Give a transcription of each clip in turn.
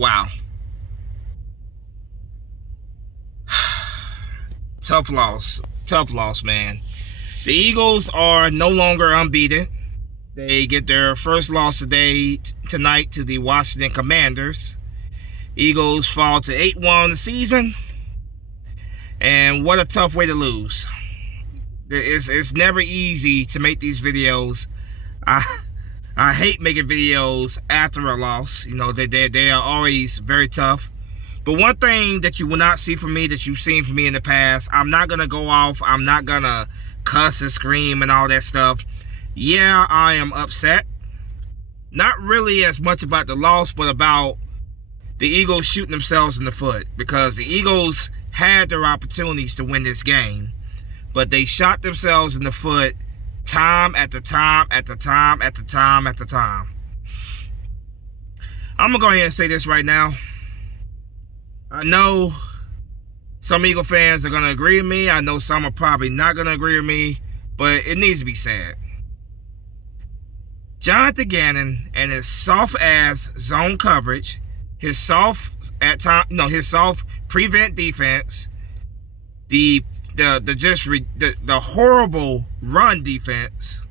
Wow. Tough loss. Tough loss, man. The Eagles are no longer unbeaten. They get their first loss tonight to the Washington Commanders. Eagles fall to 8-1 on the season. And what a tough way to lose. It's never easy to make these videos. I hate making videos after a loss. You know, they are always very tough. But one thing that you will not see from me, that you've seen from me in the past, I'm not going to go off. I'm not going to cuss and scream and all that stuff. Yeah, I am upset. Not really as much about the loss, but about the Eagles shooting themselves in the foot. Because the Eagles had their opportunities to win this game, but they shot themselves in the foot time after time after time after time after time. I'm going to go ahead and say this right now. I know some Eagle fans are going to agree with me. I know some are probably not going to agree with me, but it needs to be said. Jonathan Gannon and his soft-ass zone coverage, his soft prevent defense, the horrible run defense.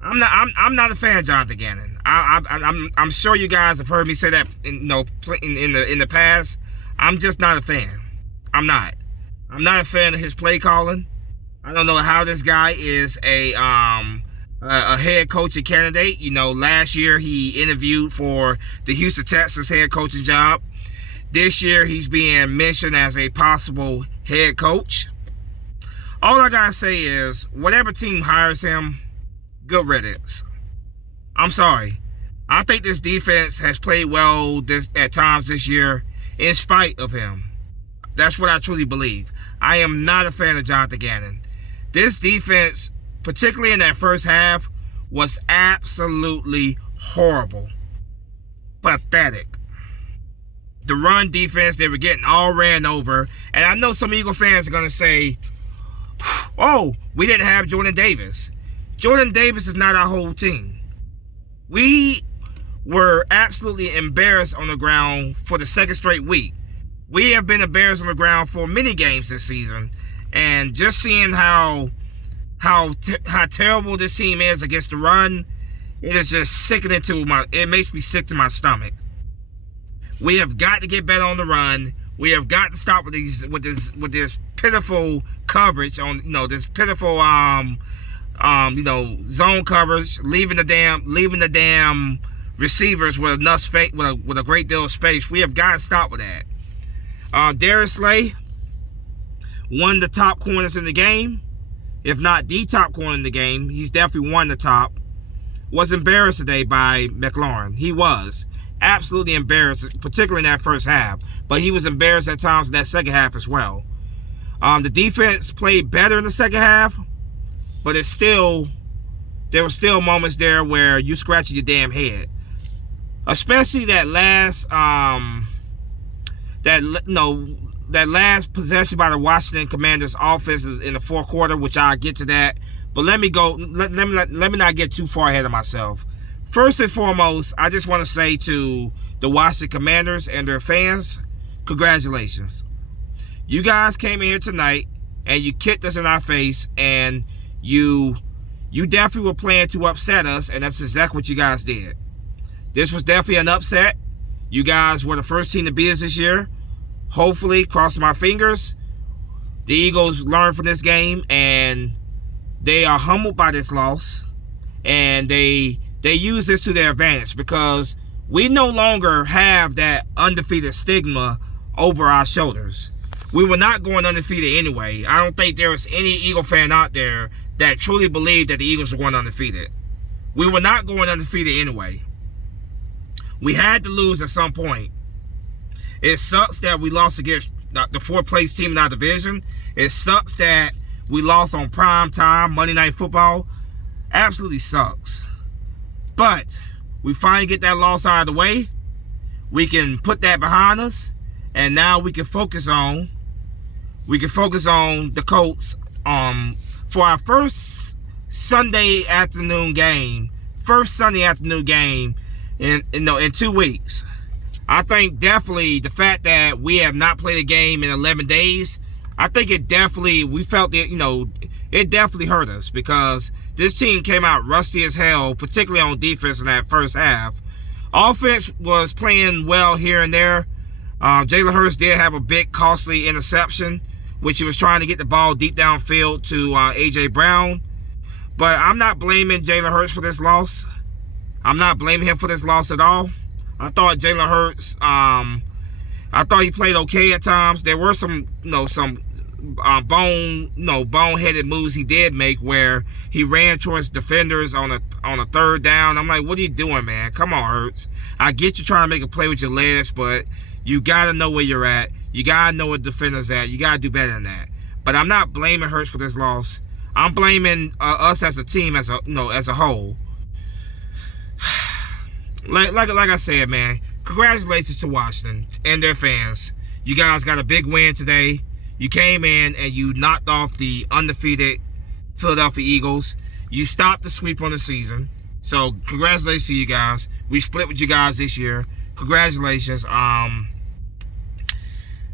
I'm not a fan of Jonathan Gannon. I'm sure you guys have heard me say that in the past. I'm just not a fan. I'm not a fan of his play calling. I don't know how this guy is a head coaching candidate. You know, last year he interviewed for the Houston Texans head coaching job. This year he's being mentioned as a possible head coach. All I gotta say is, whatever team hires him, good riddance. I'm sorry. I think this defense has played well at times this year in spite of him. That's what I truly believe. I am not a fan of Jonathan Gannon. This defense, particularly in that first half, was absolutely horrible. Pathetic. The run defense, they were getting all ran over. And I know some Eagle fans are going to say, oh, we didn't have Jordan Davis. Jordan Davis is not our whole team. We were absolutely embarrassed on the ground for the second straight week. We have been embarrassed on the ground for many games this season. And just seeing how terrible this team is against the run, it is just sickening it makes me sick to my stomach. We have got to get better on the run. We have got to stop with this pitiful coverage on, this pitiful zone coverage, leaving the damn receivers with enough space, with a great deal of space. We have got to stop with that. Darius Slay, one of the top corners in the game, if not the top corner in the game. He's definitely one of the top. Was embarrassed today by McLaurin. He was absolutely embarrassed, particularly in that first half. But he was embarrassed at times in that second half as well. The defense played better in the second half, but there were still moments there where you scratching your damn head. Especially that last that last possession by the Washington Commanders offense in the fourth quarter, which I'll get to that. But let me not get too far ahead of myself. First and foremost, I just want to say to the Washington Commanders and their fans, congratulations. You guys came in here tonight and you kicked us in our face, and you definitely were planning to upset us, and that's exactly what you guys did. This was definitely an upset. You guys were the first team to beat us this year. Hopefully, crossing my fingers, the Eagles learn from this game and they are humbled by this loss, and they use this to their advantage, because we no longer have that undefeated stigma over our shoulders. We were not going undefeated anyway. I don't think there was any Eagle fan out there that truly believed that the Eagles were going undefeated. We were not going undefeated anyway. We had to lose at some point. It sucks that we lost against the fourth place team in our division. It sucks that we lost on prime time, Monday Night Football. Absolutely sucks. But we finally get that loss out of the way. We can put that behind us, and now we can focus on the Colts for our first Sunday afternoon game in 2 weeks. I think definitely the fact that we have not played a game in 11 days, I think it definitely, we felt that, it definitely hurt us because this team came out rusty as hell, particularly on defense in that first half. Offense was playing well here and there. Jalen Hurts did have a big costly interception, which he was trying to get the ball deep downfield to A.J. Brown. But I'm not blaming Jalen Hurts for this loss. I'm not blaming him for this loss at all. I thought Jalen Hurts, I thought he played okay at times. There were some boneheaded moves he did make where he ran towards defenders on a third down. I'm like, what are you doing, man? Come on, Hurts. I get you trying to make a play with your legs, but you got to know where you're at. You got to know where the defender's at. You got to do better than that. But I'm not blaming Hurts for this loss. I'm blaming us as a team, as a whole. Like I said, man, congratulations to Washington and their fans. You guys got a big win today. You came in and you knocked off the undefeated Philadelphia Eagles. You stopped the sweep on the season. So congratulations to you guys. We split with you guys this year. Congratulations.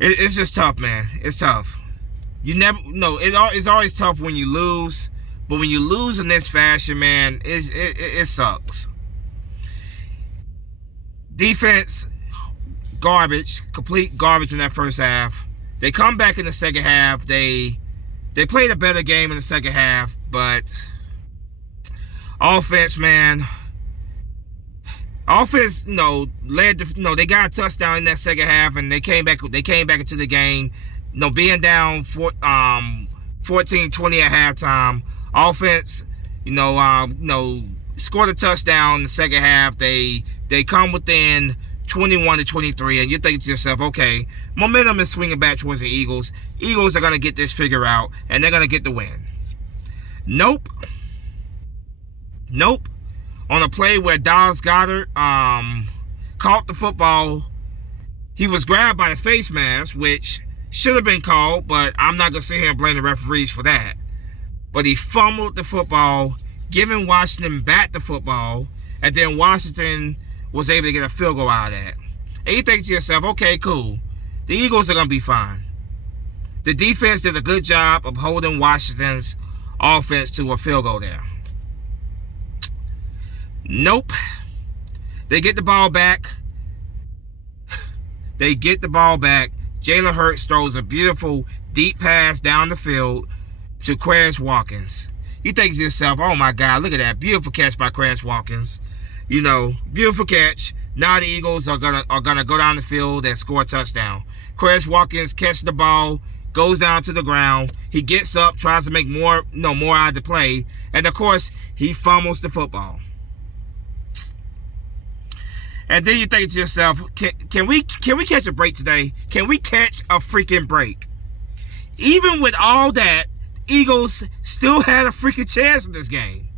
It's just tough, man. It's tough. It's always tough when you lose, but when you lose in this fashion, man, it sucks. Defense, garbage, complete garbage in that first half. They come back in the second half. They played a better game in the second half, but offense, man. Offense, led to, they got a touchdown in that second half, and they came back into the game, being down 14-20 at halftime. Offense, scored a touchdown in the second half. They come within 21-23, and you think to yourself, okay, momentum is swinging back towards the Eagles. Eagles are going to get this figured out, and they're going to get the win. Nope. On a play where Dallas Goedert caught the football, he was grabbed by the face mask, which should have been called, but I'm not going to sit here and blame the referees for that. But he fumbled the football, giving Washington back the football, and then Washington was able to get a field goal out of that. And you think to yourself, okay, cool. The Eagles are going to be fine. The defense did a good job of holding Washington's offense to a field goal there. Nope. They get the ball back. Jalen Hurts throws a beautiful deep pass down the field to Quez Watkins. You think to yourself, oh my God, look at that. Beautiful catch by Quez Watkins. Beautiful catch. Now the Eagles are gonna go down the field and score a touchdown. Quez Watkins catches the ball, goes down to the ground. He gets up, tries to make more out of the play, and of course he fumbles the football. And then you think to yourself, can we catch a break today? Can we catch a freaking break? Even with all that, Eagles still had a freaking chance in this game.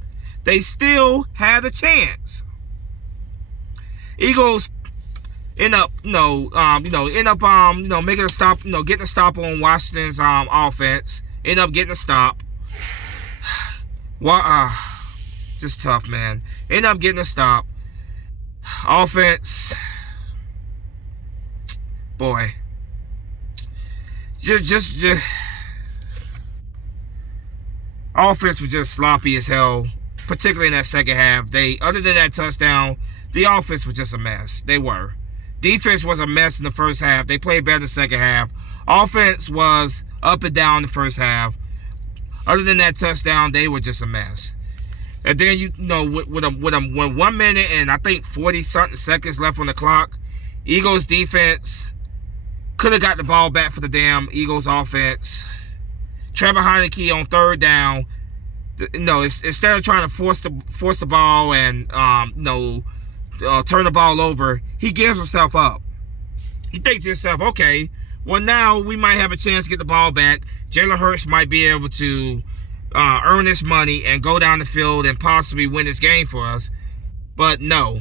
They still had a chance. Eagles end up, making a stop, getting a stop on Washington's offense. End up getting a stop. Just tough, man. End up getting a stop. Offense, boy, just offense was just sloppy as hell, particularly in that second half. Other than that touchdown, the offense was just a mess. They were. Defense was a mess in the first half. They played better in the second half. Offense was up and down in the first half. Other than that touchdown, they were just a mess. And then, with 1 minute and I think 40-something seconds left on the clock, Eagles defense could have got the ball back for the damn Eagles offense. Trevor Heineke on third down, instead of trying to force the ball and turn the ball over, he gives himself up. You think to yourself, okay, well now we might have a chance to get the ball back. Jalen Hurts might be able to earn this money and go down the field and possibly win this game for us. But no.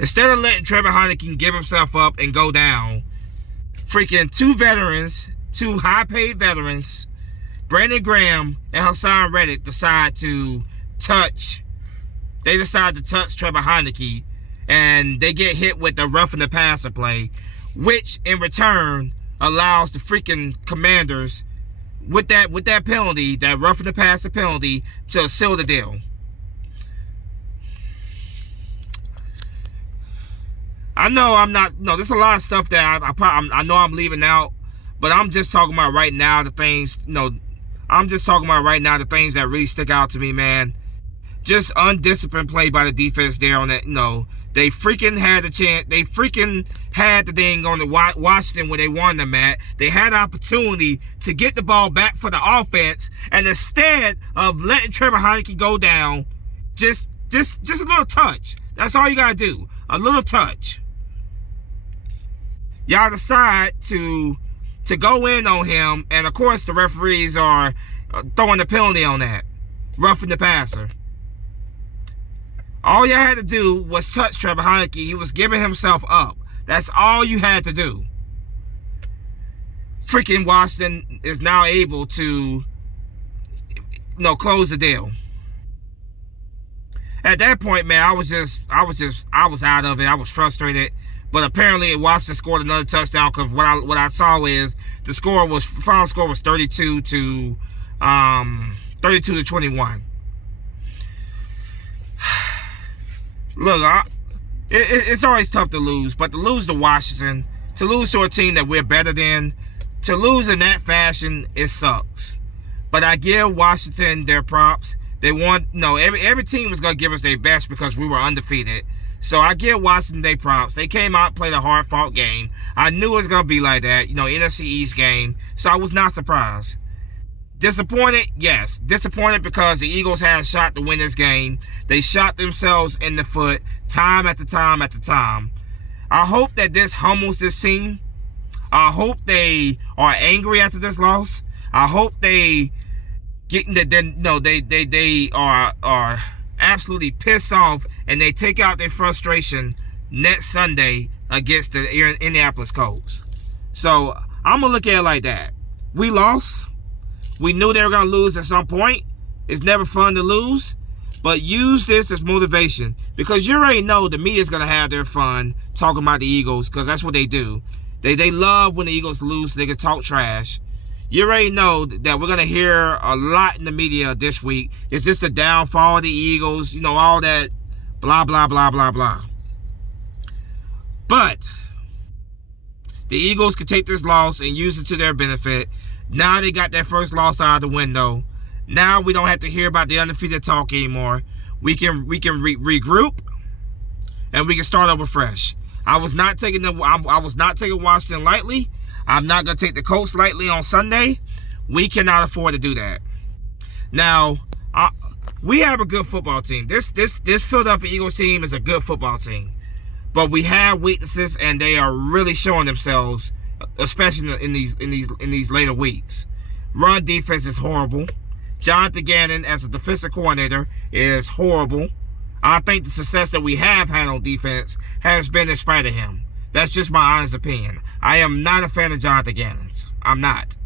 Instead of letting Trevor Heineke give himself up and go down, freaking two high-paid veterans, Brandon Graham and Hassan Reddick decide to touch Trevor Heineke and they get hit with the roughing the passer play, which in return allows the freaking Commanders with that penalty, that roughing the passer penalty, to seal the deal. I know I'm not. No, there's a lot of stuff that I know I'm leaving out, but I'm just talking about right now the things. I'm just talking about right now the things that really stick out to me, man. Just undisciplined play by the defense there on that. They freaking had the chance. They freaking had the thing on the Washington where they won them at. They had opportunity to get the ball back for the offense, and instead of letting Trevor Heineke go down, just a little touch. That's all you gotta do. A little touch. Y'all decide to go in on him, and of course the referees are throwing the penalty on that, roughing the passer. All you had to do was touch Trevor Heineke. He was giving himself up. That's all you had to do. Freaking Washington is now able to, close the deal. At that point, man, I was out of it. I was frustrated. But apparently, Washington scored another touchdown, because what I saw is the final score was 32 to 21. Look, it's always tough to lose, but to lose to Washington, to lose to a team that we're better than, to lose in that fashion, it sucks. But I give Washington their props. They won. Every team was gonna give us their best because we were undefeated. So I give Washington their props. They came out and played a hard-fought game. I knew it was gonna be like that, NFC East game. So I was not surprised. Disappointed? Yes. Disappointed because the Eagles had a shot to win this game. They shot themselves in the foot time after time after time. I hope that this humbles this team. I hope they are angry after this loss. I hope they they are absolutely pissed off, and they take out their frustration next Sunday against the Indianapolis Colts. So I'm gonna look at it like that. We lost. We knew they were going to lose at some point. It's never fun to lose. But use this as motivation. Because you already know the media is going to have their fun talking about the Eagles. Because that's what they do. They love when the Eagles lose so they can talk trash. You already know that we're going to hear a lot in the media this week. It's just the downfall of the Eagles. All that blah, blah, blah, blah, blah. But the Eagles can take this loss and use it to their benefit. Now they got that first loss out of the window. Now we don't have to hear about the undefeated talk anymore. We can regroup, and we can start over fresh. I was not taking Washington lightly. I'm not gonna take the Colts lightly on Sunday. We cannot afford to do that. Now, we have a good football team. This Philadelphia Eagles team is a good football team, but we have weaknesses, and they are really showing themselves, especially in these later weeks. Run defense is horrible. Jonathan Gannon as a defensive coordinator is horrible. I think the success that we have had on defense has been in spite of him. That's just my honest opinion. I am not a fan of Jonathan Gannon's. I'm not.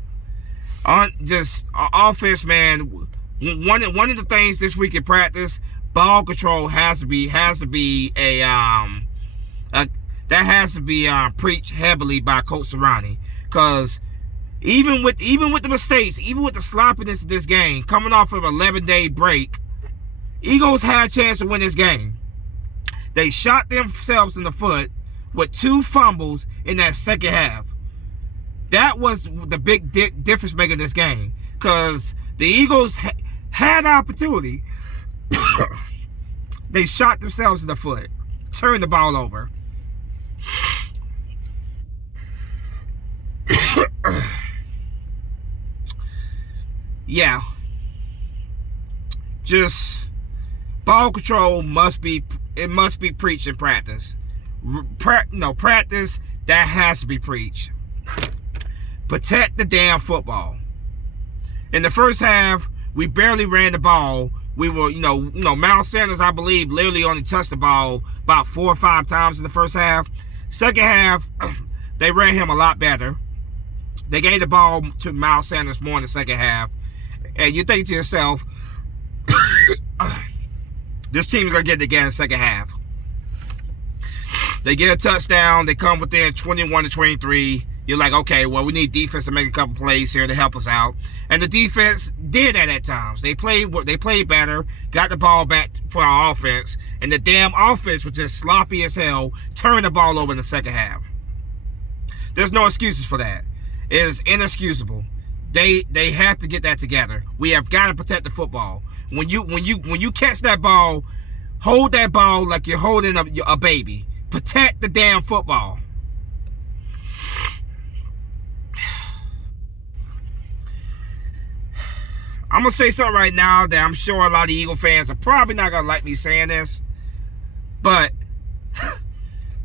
Offense, man. One of the things this week in practice, ball control has to be preached heavily by Coach Sirianni, because even with the mistakes, even with the sloppiness of this game, coming off of an 11-day break, Eagles had a chance to win this game. They shot themselves in the foot with 2 fumbles in that second half. That was the big difference maker in this game, because the Eagles had opportunity. They shot themselves in the foot, turned the ball over. Yeah, just ball control must be preached in practice. Practice that has to be preached. Protect the damn football. In the first half, we barely ran the ball. We were, Miles Sanders, I believe, literally only touched the ball about 4 or 5 times in the first half. Second half, they ran him a lot better. They gave the ball to Miles Sanders more in the second half. And you think to yourself, this team is going to get it again in the second half. They get a touchdown. They come within 21-23. You're like, okay, well, we need defense to make a couple plays here to help us out. And the defense did that at times. They played better, got the ball back for our offense, and the damn offense was just sloppy as hell, turned the ball over in the second half. There's no excuses for that. It is inexcusable. They have to get that together. We have got to protect the football. When you catch that ball, hold that ball like you're holding a baby. Protect the damn football. I'm going to say something right now that I'm sure a lot of Eagle fans are probably not going to like me saying this. But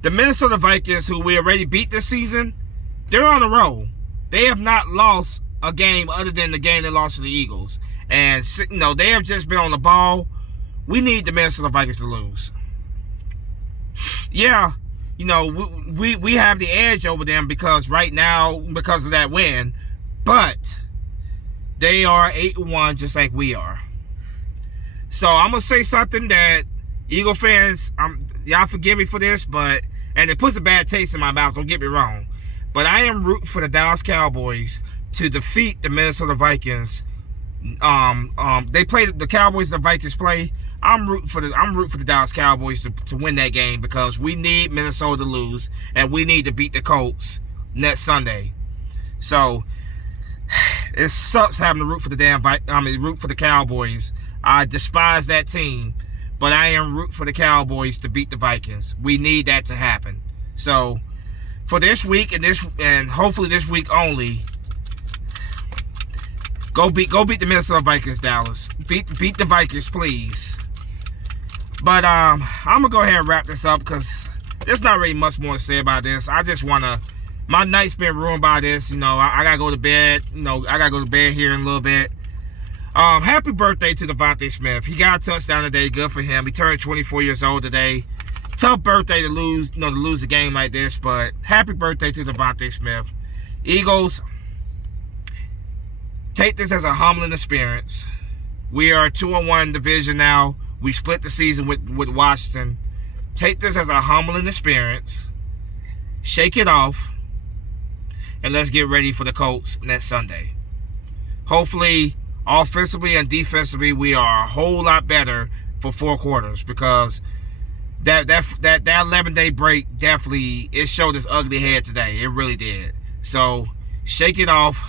the Minnesota Vikings, who we already beat this season, they're on a roll. They have not lost a game other than the game they lost to the Eagles. And, you know, they have just been on the ball. We need the Minnesota Vikings to lose. Yeah, you know, we have the edge over them because right now, because of that win. But they are 8-1 just like we are. So I'm going to say something that Eagle fans, y'all forgive me for this, but, and it puts a bad taste in my mouth, don't get me wrong. But I am rooting for the Dallas Cowboys to defeat the Minnesota Vikings. They play the Cowboys and the Vikings play. I'm rooting for the Dallas Cowboys to win that game because we need Minnesota to lose and we need to beat the Colts next Sunday. So it sucks having to root for the root for the Cowboys. I despise that team, but I am rooting for the Cowboys to beat the Vikings. We need that to happen. So for this week and hopefully this week only, go beat the Minnesota Vikings, Dallas. Beat the Vikings, please. But I'm gonna go ahead and wrap this up because there's not really much more to say about this. I just wanna. My night's been ruined by this. You know, I gotta go to bed. You know, I gotta go to bed here in a little bit. Happy birthday to Devontae Smith. He got a touchdown today. Good for him. He turned 24 years old today. Tough birthday to lose. You know, to lose a game like this. But happy birthday to Devontae Smith. Eagles, take this as a humbling experience. We are 2-1 division now. We split the season with Washington. Take this as a humbling experience. Shake it off. And let's get ready for the Colts next Sunday. Hopefully, offensively and defensively, we are a whole lot better for 4 quarters because that 11-day break definitely, it showed its ugly head today. It really did. So, shake it off.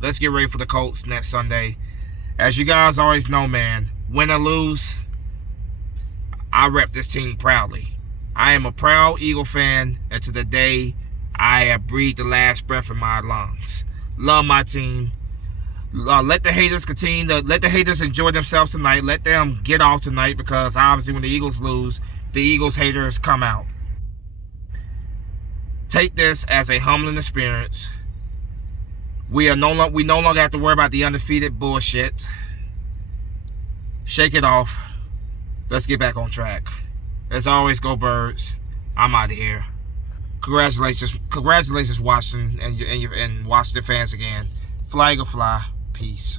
Let's get ready for the Colts next Sunday. As you guys always know, man, win or lose, I rep this team proudly. I am a proud Eagle fan, and to the day I have breathed the last breath in my lungs. Love my team. Let the haters continue to let the haters enjoy themselves tonight. Let them get off tonight because obviously when the Eagles lose, the Eagles haters come out. Take this as a humbling experience. We no longer have to worry about the undefeated bullshit. Shake it off. Let's get back on track. As always, go Birds. I'm out of here. Congratulations, Washington and Washington fans again. Fly Eagle fly. Peace.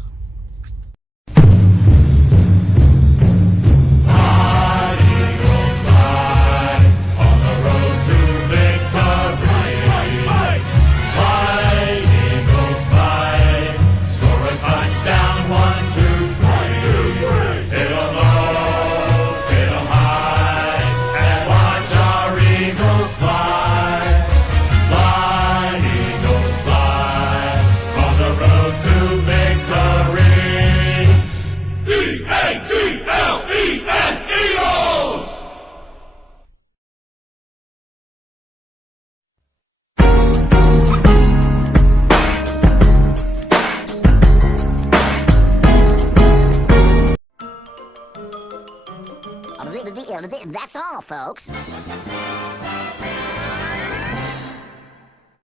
That's all, folks.